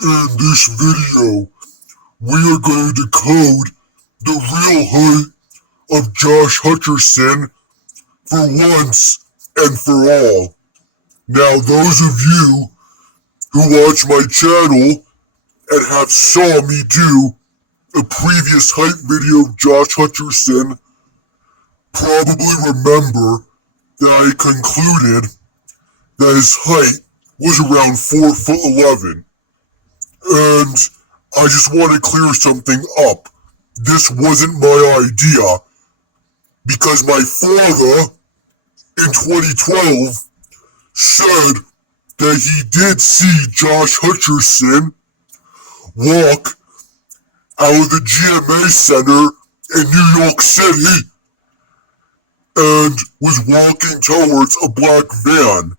In this video, we are going to decode the real height of Josh Hutcherson for once and for all. Now, those of you who watch my channel and have saw me do a previous height video of Josh Hutcherson probably remember that I concluded that his height was around 4'11". And I just want to clear something up. This wasn't my idea, because my father in 2012 said that he did see Josh Hutcherson walk out of the GMA Center in New York City and was walking towards a black van.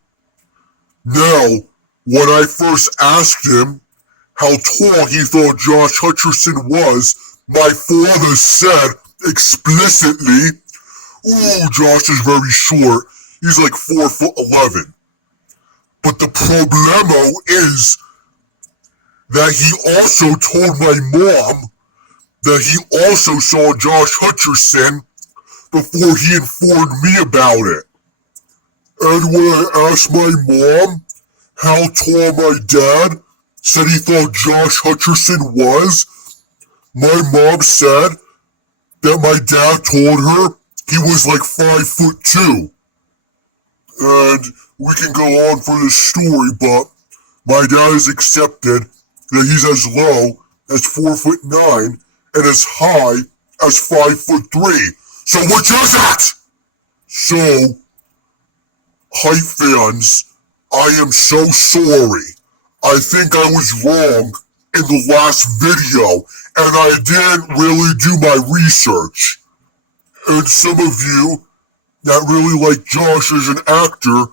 Now, when I first asked him how tall he thought Josh Hutcherson was, my father said explicitly, "Ooh, Josh is very short. He's like 4'11". But the problemo is that he also told my mom that he also saw Josh Hutcherson before he informed me about it. And when I asked my mom how tall my dad said he thought Josh Hutcherson was, my mom said that my dad told her he was like 5'2". And we can go on for this story, but my dad has accepted that he's as low as 4'9" and as high as 5'3". So which is it? So, height fans, I am so sorry. I think I was wrong in the last video, and I didn't really do my research. And some of you that really like Josh as an actor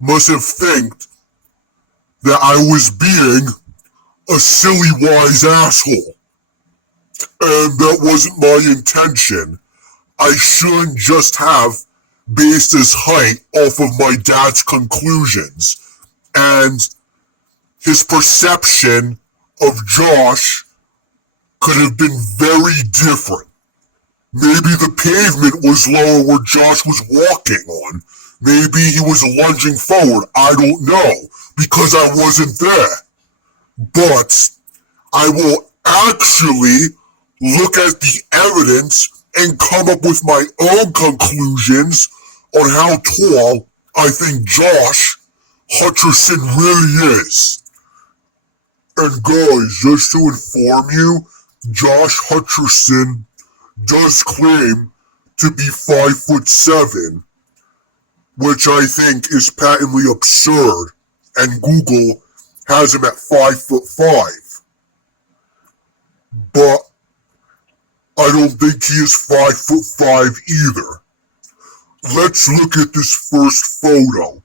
must have think that I was being a silly wise asshole. And that wasn't my intention. I shouldn't just have based his height off of my dad's conclusions. And his perception of Josh could have been very different. Maybe the pavement was lower where Josh was walking on. Maybe he was lunging forward. I don't know, because I wasn't there. But I will actually look at the evidence and come up with my own conclusions on how tall I think Josh Hutcherson really is. And guys, just to inform you, Josh Hutcherson does claim to be 5'7", which I think is patently absurd, and Google has him at 5'5". But I don't think he is 5'5" either. Let's look at this first photo,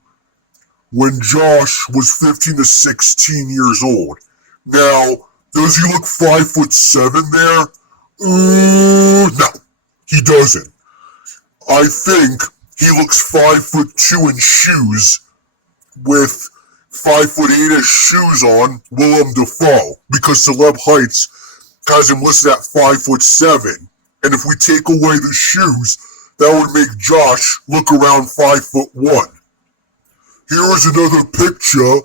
when Josh was 15 to 16 years old. Now, does he look 5'7" there? No, he doesn't. I think he looks 5'2" in shoes, with 5'8" shoes on Willem Dafoe, because Celeb Heights has him listed at 5'7". And if we take away the shoes, that would make Josh look around 5'1". Here is another picture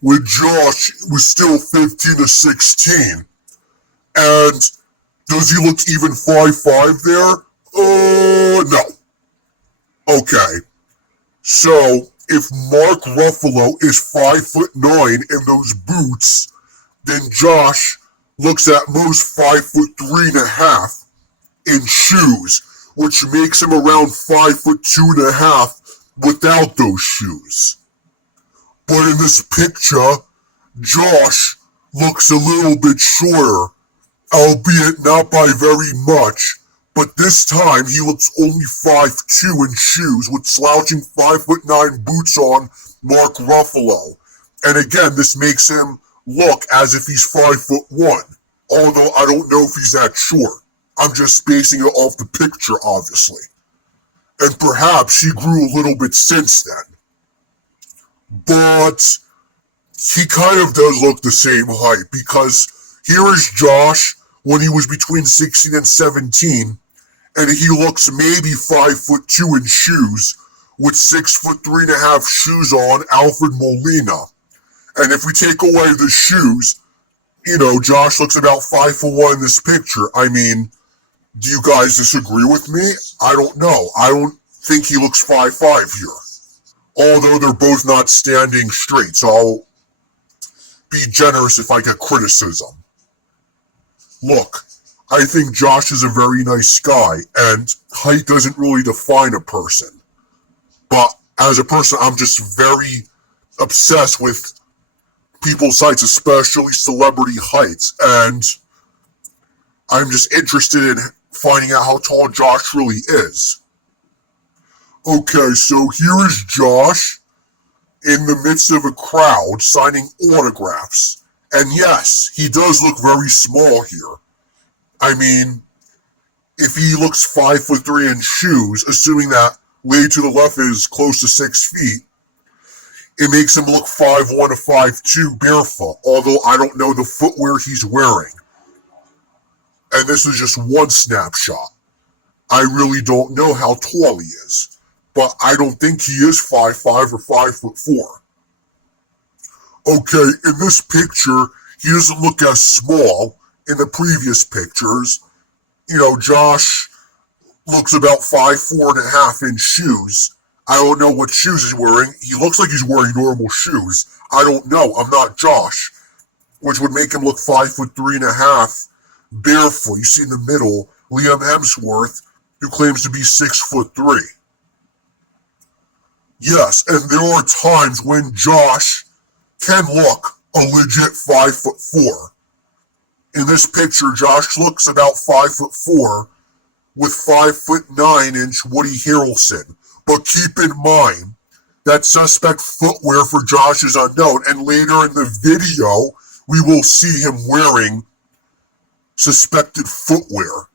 when Josh was still 15 to 16. And does he look even 5'5" there? No. Okay. So, if Mark Ruffalo is 5'9" in those boots, then Josh looks at most 5'3.5" in shoes, which makes him around 5'2.5" without those shoes. But in this picture, Josh looks a little bit shorter, albeit not by very much, but this time he looks only 5'2" in shoes with slouching 5'9" boots on Mark Ruffalo. And again, this makes him look as if he's 5'1", although I don't know if he's that short. I'm just basing it off the picture, obviously. And perhaps he grew a little bit since then. But he kind of does look the same height, because here is Josh when he was between 16 and 17, and he looks maybe 5'2" in shoes, with 6'3.5" shoes on, Alfred Molina. And if we take away the shoes, Josh looks about 5'1" in this picture. I mean, do you guys disagree with me? I don't know. I don't think he looks 5'5" here. Although they're both not standing straight, so I'll be generous if I get criticism. Look, I think Josh is a very nice guy, and height doesn't really define a person. But as a person, I'm just very obsessed with people's heights, especially celebrity heights, and I'm just interested in finding out how tall Josh really is. Okay, so here is Josh in the midst of a crowd signing autographs. And yes, he does look very small here. I mean, if he looks 5'3" in shoes, assuming that lady to the left is close to 6 feet, it makes him look 5'1" to 5'2" barefoot, although I don't know the footwear he's wearing. And this is just one snapshot. I really don't know how tall he is, but I don't think he is 5'5" or 5'4". Okay, in this picture, he doesn't look as small in the previous pictures. Josh looks about 5'4.5" in shoes. I don't know what shoes he's wearing. He looks like he's wearing normal shoes. I don't know. I'm not Josh, which would make him look 5'3.5" barefoot. You see in the middle, Liam Hemsworth, who claims to be 6'3". Yes, and there are times when Josh can look a legit 5'4". In this picture, Josh looks about 5'4", with 5'9" Woody Harrelson. But keep in mind that suspect footwear for Josh is unknown, and later in the video, we will see him wearing suspected footwear.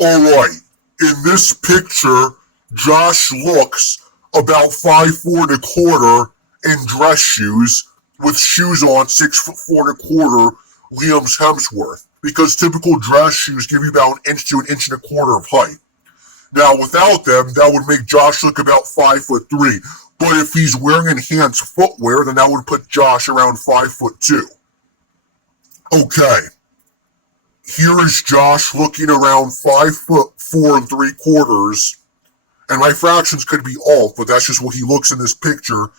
Alright, in this picture, Josh looks about 5'4.25" in dress shoes, with shoes on 6'4.25", Liam Hemsworth, because typical dress shoes give you about 1 inch to 1.25 inches of height. Now, without them, that would make Josh look about 5'3". But if he's wearing enhanced footwear, then that would put Josh around 5'2". Okay. Here is Josh looking around 5'4.75", and my fractions could be off, but that's just what he looks in this picture.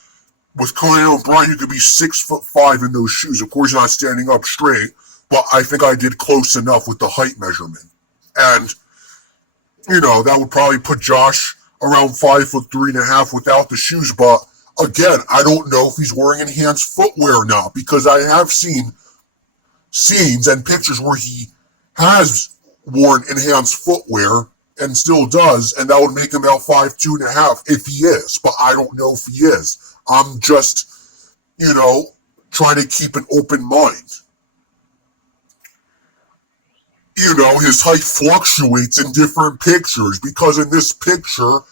With Conan O'Brien, you could be 6'5" in those shoes. Of course, not standing up straight, but I think I did close enough with the height measurement. And that would probably put Josh around 5'3.5" without the shoes. But again, I don't know if he's wearing enhanced footwear or not, because I have seen scenes and pictures where he has worn enhanced footwear and still does, and that would make him about 5'2.5" if he is. But I don't know if he is. I'm just, trying to keep an open mind. His height fluctuates in different pictures, because in this picture,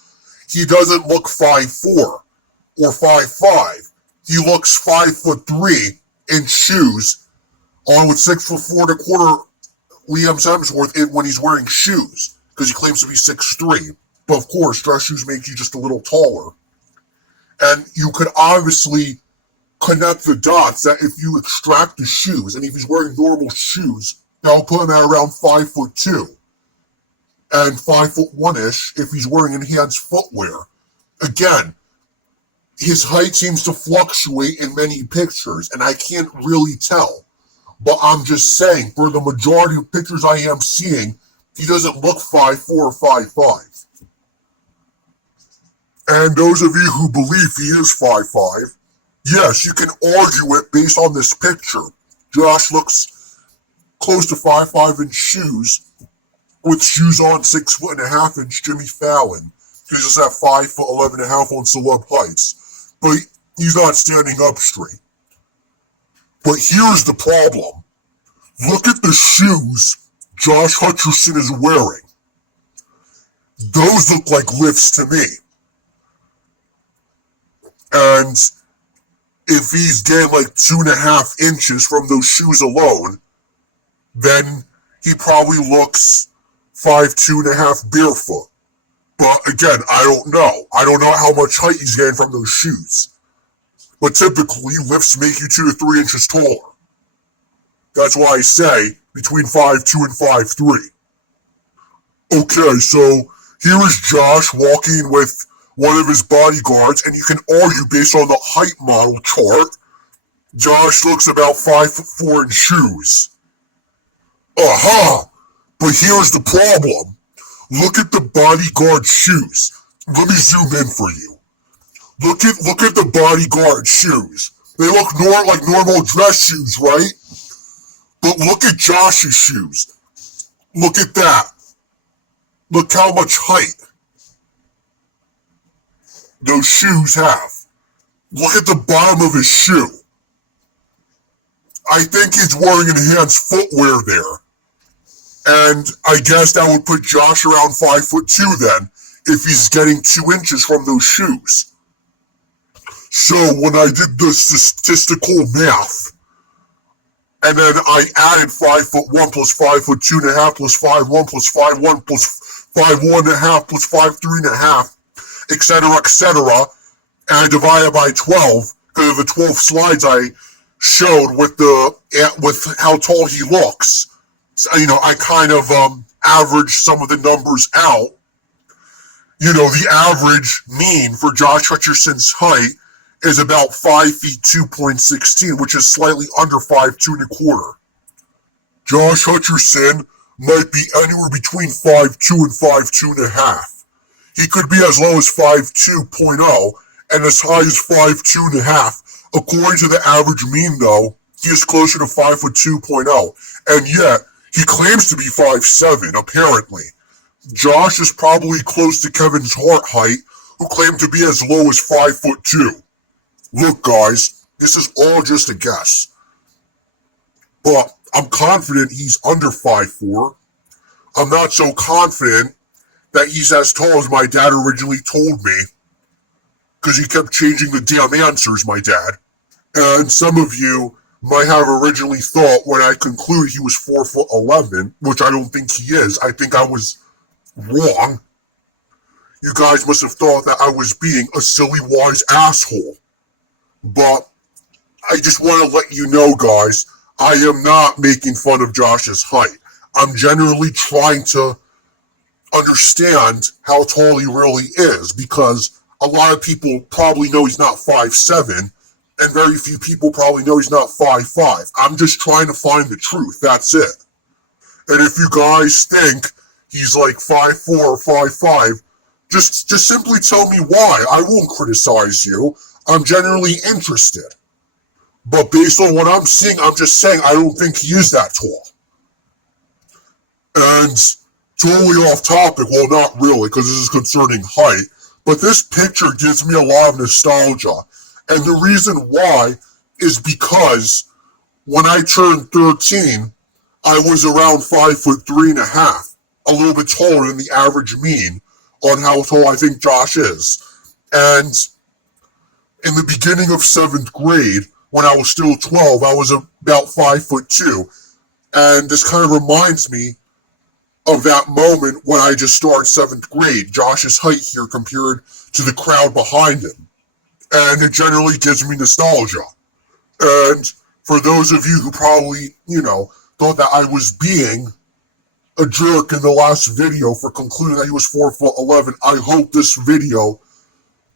he doesn't look 5'4" or 5'5". He looks 5'3" in shoes, on with 6'4.25" Liam Hemsworth when he's wearing shoes, because he claims to be 6'3". But of course, dress shoes make you just a little taller. And you could obviously connect the dots that if you extract the shoes, and if he's wearing normal shoes, that will put him at around 5'2", and 5'1" if he's wearing enhanced footwear. Again, his height seems to fluctuate in many pictures, and I can't really tell. But I'm just saying, for the majority of pictures I am seeing, he doesn't look 5'4" or 5'5". And those of you who believe he is 5'5", yes, you can argue it based on this picture. Josh looks close to 5'5" in shoes, with shoes on 6'1.5" Jimmy Fallon. He's just at 5'11.5" on celeb heights. But he's not standing up straight. But here's the problem. Look at the shoes Josh Hutcherson is wearing. Those look like lifts to me. And if he's gained like 2.5 inches from those shoes alone, then he probably looks 5'2.5" barefoot. But again, I don't know. I don't know how much height he's gained from those shoes. But typically, lifts make you 2 to 3 inches taller. That's why I say between 5'2" and 5'3". Okay, so here is Josh walking with one of his bodyguards, and you can argue based on the height model chart, Josh looks about 5'4" in shoes. Aha! But here's the problem. Look at the bodyguard's shoes. Let me zoom in for you. Look at the bodyguard's shoes. They look like normal dress shoes, right? But look at Josh's shoes. Look at that. Look how much height those shoes have. Look at the bottom of his shoe. I think he's wearing enhanced footwear there. And I guess that would put Josh around 5'2" then, if he's getting 2 inches from those shoes. So when I did the statistical math, and then I added 5'1" plus 5'2.5" plus 5'1" plus 5'1" plus 5'1.5" plus 5'3.5", etc., and I divided by 12 because of the 12 slides I showed with how tall he looks. So, I kind of averaged some of the numbers out. The average mean for Josh Hutcherson's height is about 5 feet 2.16, which is slightly under 5'2.25". Josh Hutcherson might be anywhere between 5'2" and 5'2.5". He could be as low as 5'2.0 and as high as 5'2.5". According to the average mean, though, he is closer to 5'2.0, and yet he claims to be 5'7", apparently. Josh is probably close to Kevin's Hart height, who claimed to be as low as 5'2". Look, guys, this is all just a guess. But I'm confident he's under 5'4". I'm not so confident that he's as tall as my dad originally told me, because he kept changing the damn answers, my dad. And some of you might have originally thought when I concluded he was 4'11", which I don't think he is. I think I was wrong. You guys must have thought that I was being a silly, wise asshole. But I just want to let you know, guys, I am not making fun of Josh's height. I'm generally trying to understand how tall he really is, because a lot of people probably know he's not 5'7", and very few people probably know he's not 5'5". I'm just trying to find the truth, that's it. And if you guys think he's like 5'4" or 5'5", just simply tell me why. I won't criticize you. I'm genuinely interested. But based on what I'm seeing, I'm just saying I don't think he is that tall. And totally off topic, well, not really, because this is concerning height, but this picture gives me a lot of nostalgia. And the reason why is because when I turned 13, I was around 5'3.5", a little bit taller than the average mean on how tall I think Josh is. And in the beginning of 7th grade, when I was still 12, I was about 5'2". And this kind of reminds me of that moment when I just started 7th grade, Josh's height here compared to the crowd behind him. And it generally gives me nostalgia. And for those of you who probably, thought that I was being a jerk in the last video for concluding that he was 4'11", I hope this video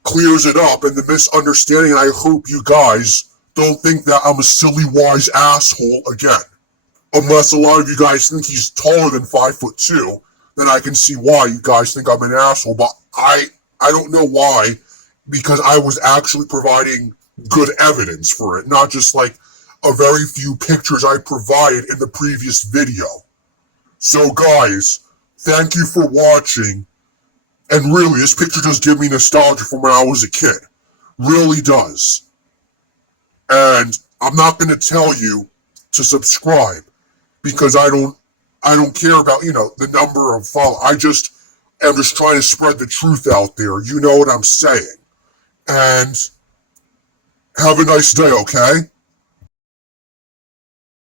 clears it up and the misunderstanding, and I hope you guys don't think that I'm a silly, wise asshole again. Unless a lot of you guys think he's taller than 5'2", then I can see why you guys think I'm an asshole, but I don't know why, because I was actually providing good evidence for it, not just like a very few pictures I provided in the previous video. So guys, thank you for watching, and really, this picture does give me nostalgia from when I was a kid. Really does. And I'm not going to tell you to subscribe, because I don't care about, the number of followers. I'm just trying to spread the truth out there. You know what I'm saying. And Have a nice day, okay?